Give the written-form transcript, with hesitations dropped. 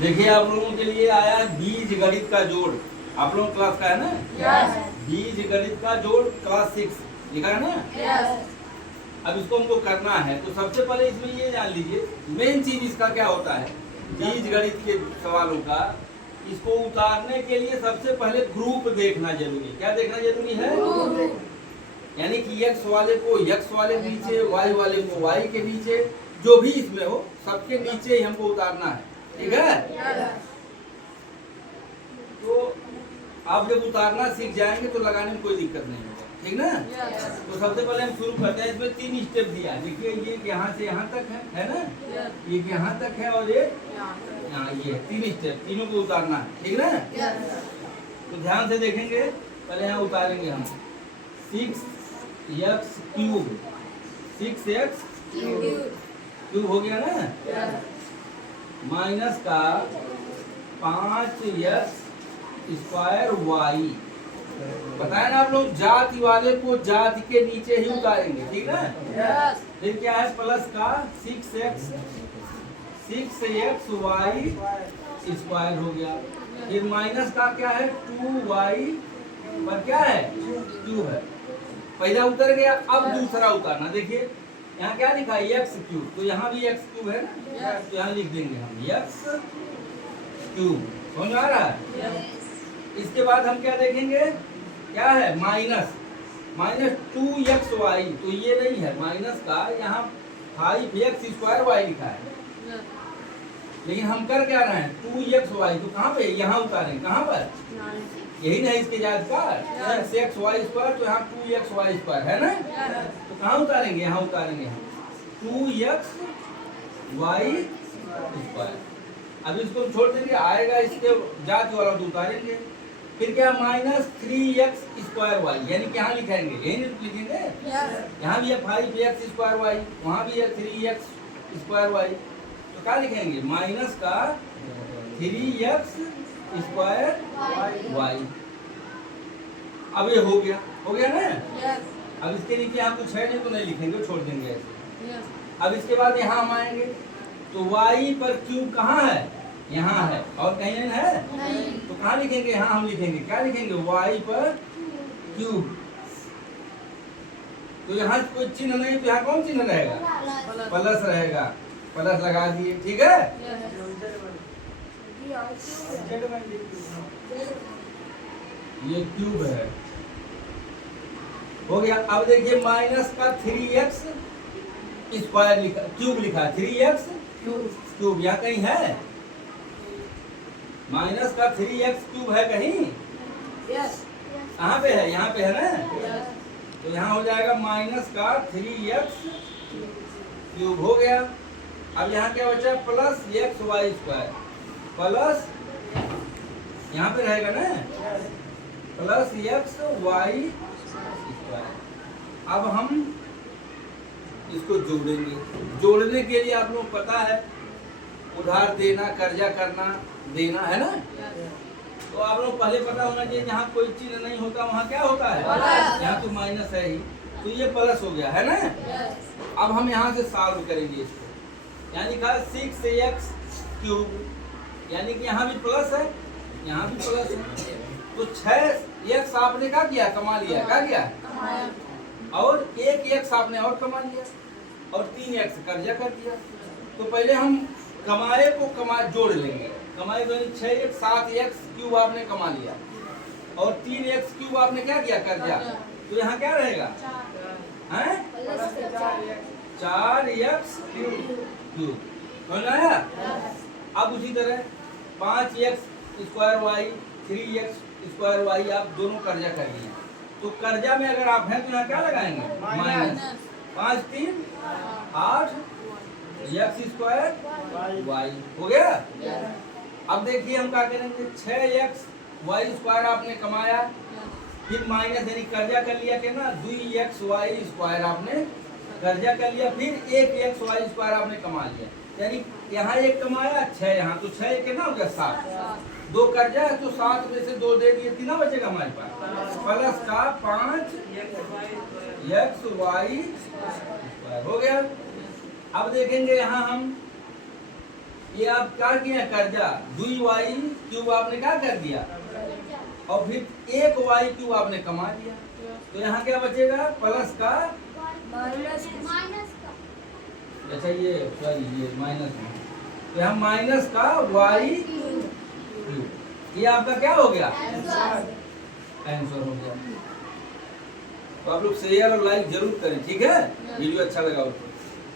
देखिए आप लोगों के लिए आया बीज गणित का जोड़। आप लोगों क्लास का है ना? यस। बीज गणित का जोड़ क्लास 6 लिखा है ना? यस। अब इसको हमको करना है तो सबसे पहले इसमें ये जान लीजिए मेन चीज इसका क्या होता है। बीज गणित के सवालों का इसको उतारने के लिए सबसे पहले ग्रुप देखना जरूरी है। क्या देखना जरूरी है? यानी कि एक्स वाले को एक्स वाले के नीचे, वाई वाले को वाई के नीचे, जो भी इसमें हो सबके नीचे ही हमको उतारना है। ठीक है? तो आप जब उतारना सीख जाएंगे तो लगाने में कोई दिक्कत नहीं होगा। ठीक ना? तो सबसे पहले हम शुरू करते हैं। इसमें 3 स्टेप दिया है। देखिए ये यहाँ से यहाँ तक है ना? ये यहाँ तक है और ये यहाँ ये 3 स्टेप, तीनों को उतारना है। ठीक ना? तो ध्यान से देखेंगे। पहले यहाँ उतारेंगे हम 6x क्यूब, 6x क्यूब हो गया ना, माइनस का 5x स्क्वायर वाई। बताया ना आप लोग जाति वाले को जाति के नीचे ही उतारेंगे। ठीक ना? फिर क्या है? प्लस का 6x वाई स्क्वायर हो गया। फिर माइनस का क्या है? 2y पर क्या है? क्यूब है। पहला उतर गया। अब दूसरा उतारना। देखिए यहाँ क्या लिखा है? X cube. तो यहाँ भी एक्स क्यूब है ना? तो यहाँ लिख देंगे हम एक्स क्यूब। समझ आ रहा है? इसके बाद हम क्या देखेंगे? क्या है? Minus 2xy। तो ये नहीं है माइनस का, यहाँ 5x स्क्वायर वाई लिखा है। लेकिन हम कर क्या रहे हैं? 2xy। तो कहाँ पे? यहाँ उतारेंगे। कहाँ पर? यही नहीं इसके जात का x वाई स्क्वायर। तो यहाँ 2xy स्क्वायर है ना? तो कहाँ उतारेंगे? यहाँ उतारेंगे हम 2xy स्क्वायर। अब इसको छोड़ देंगे, आएगा इसके जात वाला तो उतारेंगे। फिर क्या? Minus 3x square Y. यानी कि यहाँ लिखेंगे, यही नहीं लिखेंगे। यहाँ भी है 5x स्क्वायर वाई, वहाँ भी है 3x स्क्वायर वाई। तो क्या लिखेंगे? माइनस का 3x स्क्वायर वाई। अब ये हो गया ना? अब इसके नीचे यहाँ कुछ है नहीं तो नहीं लिखेंगे, छोड़ देंगे ऐसे। अब इसके बाद यहाँ हम आएंगे तो y पर क्यूब कहाँ है? यहाँ है। और कहीं नहीं है? नहीं। तो कहाँ लिखेंगे? यहाँ हम लिखेंगे। क्या लिखेंगे? y पर क्यूब। तो यहाँ कोई चिन्ह नहीं, तो यहाँ कौन चिन्ह रहेगा? प्लस रहेगा। प्लस लगा दिए। ठीक है? ये क्यूब है। हो गया। अब देखिए माइनस का 3x स्क्वायर लिखा, क्यूब लिखा, 3x क्यूब। यहाँ कहीं है? माइनस का 3x क्यूब है कहीं? कहाँ पे है? यहाँ पे है ना? तो यहाँ हो जाएगा माइनस का 3x क्यूब। हो गया। अब यहाँ क्या बचा? Plus xy square. प्लस यहाँ पे रहेगा ना? Plus xy square. अब हम इसको जोड़ेंगे। जोड़ने के लिए आप लोग पता है उधार देना, कर्जा करना, देना, है ना? तो आप लोग पहले पता होना चाहिए जहाँ कोई चिन्ह नहीं होता वहाँ क्या होता है? यहाँ तो माइनस है ही, तो ये प्लस हो गया, है ना? अब हम यहाँ से सॉल्व करेंगे इसको। यानी लिखा 6x क्यूब, यानी कि यहाँ भी प्लस है, यहाँ भी प्लस है। तो 6x आपने क्या किया? कमा लिया। क्या किया? और 1x आपने और कमा लिया, और 3x कर्जा कर दिया। तो पहले हम कमाए को जोड़ लेंगे। कमाए को 6x 7x क्यूब आपने कमा लिया, और 3x क्यूब आपने क्या किया? कर्जा। तो यहाँ क्या रहेगा? 4x cube. समझ आया? अब उसी तरह 5x square Y, 3x square Y, आप दोनों कर्जा कर लिए। तो कर्जा में अगर आप हैं तो यहाँ क्या लगाएंगे? Minus 5 3 8 x square Y. हो गया? अब देखिए हम क्या करेंगे? 6x वाई स्क्वायर आपने कमाया, फिर माइनस यानी कर्जा कर लिया कि ना 2x वाई स्क्वायर आपने कर्जा कर लिया, फिर 1x वाई स्क्वायर आपने कमा लिया। यानी यहाँ 1 कमाया, 6 यहाँ, तो 6 कितना हो गया? 7। 2 कर्जा है तो 7 में से 2 दे दिए, कितना बचेगा हमारे पास? प्लस का 5 x वाई स्क्वायर। हो गया। अब देखेंगे यहाँ हम ये आप क्या किया कर्जा, 2y क्यूब आपने क्या कर दिया, और फिर 1y क्यूब आपने कमा दिया। तो यहाँ क्या बचेगा, प्लस का माइनस अच्छा ये सॉरी ये माइनस में, तो यहाँ माइनस का y क्यूब, ये आपका क्या हो गया, आंसर हो गया। तो आप लोग शेयर और लाइक जरूर करें, ठीक है। वीडियो अच्छा लगा हो तो।